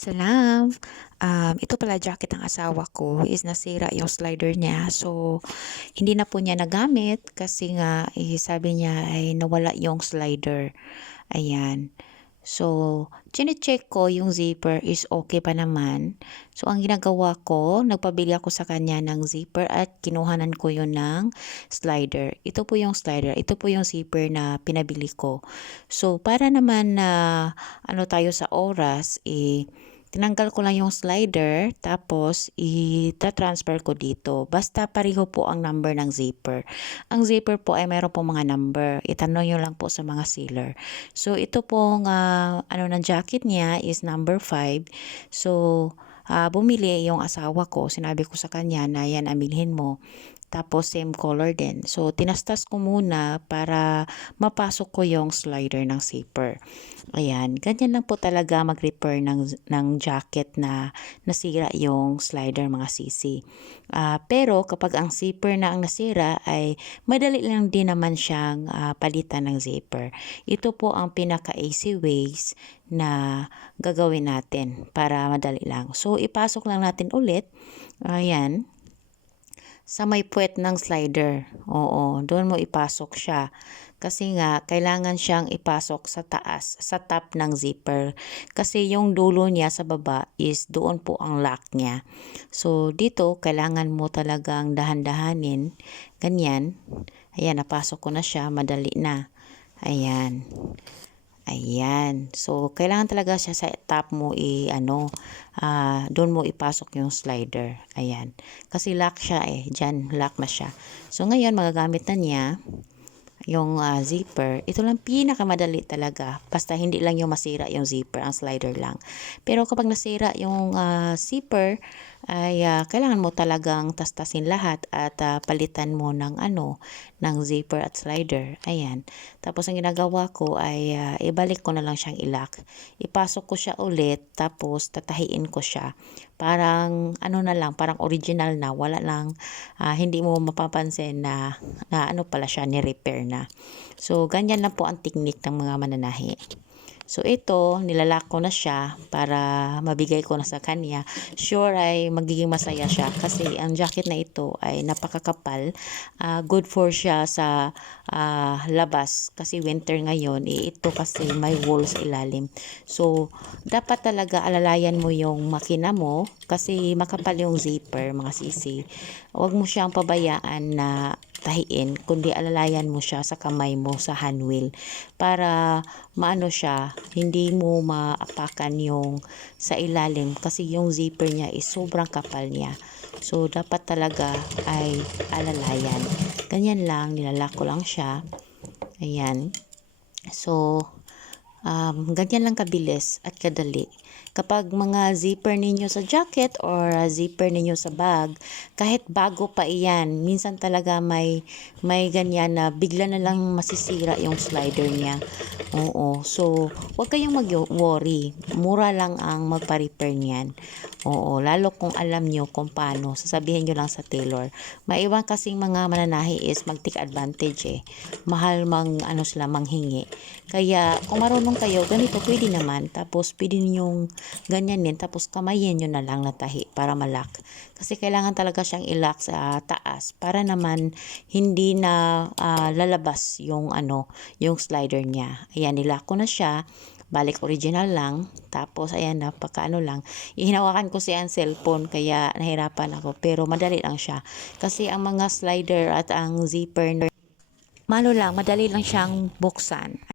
Salam. Ito pala jacket ng asawa ko is nasira yung slider niya. So, hindi na po niya nagamit kasi nga sabi niya ay nawala yung slider. Ayan. So, chine-check ko yung zipper is okay pa naman. So, ang ginagawa ko, nagpabili ako sa kanya ng zipper at kinuhanan ko yun ng slider. Ito po yung slider. Ito po yung zipper na pinabili ko. So, para naman na ano tayo sa oras, tinanggal ko lang yung slider tapos i-transfer ko dito. Basta pareho po ang number ng zipper. Ang zipper po ay meron po mga number. Itanong nyo lang po sa mga sealer. So ito pong ano ng jacket niya is number 5. So bumili yung asawa ko. Sinabi ko sa kanya na yan amilhin mo. Tapos same color din. So tinastas ko muna para mapasok ko yung slider ng zipper. Ayan, ganyan lang po talaga mag-repair ng jacket na nasira yung slider mga sisi. Pero kapag ang zipper na ang nasira ay madali lang din naman siyang palitan ng zipper. Ito po ang pinaka-easy ways na gagawin natin para madali lang. So ipasok lang natin ulit. Ayan sa may puwet ng slider. Oo, doon mo ipasok siya. Kasi nga, kailangan siyang ipasok sa taas, sa top ng zipper. Kasi yung dulo niya sa baba is doon po ang lock niya. So, dito, kailangan mo talagang dahan-dahanin. Ganyan. Ayan, napasok ko na siya. Madali na. Ayan. Ayan. So, kailangan talaga siya sa top mo doon mo ipasok yung slider. Ayan. Kasi lock siya Diyan, lock na siya. So, ngayon, magagamit na niya yung zipper. Ito lang pinakamadali talaga. Basta hindi lang yung masira yung zipper, ang slider lang. Pero kapag nasira yung zipper, ay kailangan mo talagang tastasin lahat at palitan mo ng zipper at slider. Ayan. Tapos ang ginagawa ko ay ibalik ko na lang siyang ilock. Ipasok ko siya ulit tapos tatahiin ko siya. Parang parang original na, wala lang hindi mo mapapansin na ano pala siya, ni-repair na. So, ganyan lang po ang technique ng mga mananahi. So, ito, nilalak ko na siya para mabigay ko na sa kanya. Sure ay magiging masaya siya kasi ang jacket na ito ay napakakapal. Good for siya sa labas kasi winter ngayon. Ito kasi may wool sa ilalim. So, dapat talaga alalayan mo yung makina mo kasi makapal yung zipper, mga sisi. Huwag mo siyang pabayaan na tahiin, kundi alalayan mo siya sa kamay mo sa hand wheel para maano siya, hindi mo maapakan yung sa ilalim kasi yung zipper niya is sobrang kapal niya. So, dapat talaga ay alalayan. Ganyan lang, nilalak ko lang siya. Ayan. So, ganyan lang kabilis at kadali. Kapag mga zipper ninyo sa jacket or zipper ninyo sa bag, kahit bago pa iyan, minsan talaga may ganyan na bigla na lang masisira yung slider niya. Oo, so huwag kayong mag-worry. Mura lang ang magpa-repair niyan. Oo, lalo kung alam nyo kung paano, sasabihin nyo lang sa tailor. Maiwan kasing mga mananahi is mag-take advantage Mahal sila manghingi. Kaya kung marunong kayo, ganito pwede naman. Tapos pwede ninyong ganyan din. Tapos kamayin nyo na lang na tahi para malak. Kasi kailangan talaga siyang ilak sa taas para naman hindi na lalabas yung slider niya. Ayan, nilak ko na siya. Balik original lang. Tapos ayan, napakaano lang. Ihinawakan ko siya ang cellphone kaya nahirapan ako. Pero madali lang siya. Kasi ang mga slider at ang zipper, madali lang siyang buksan.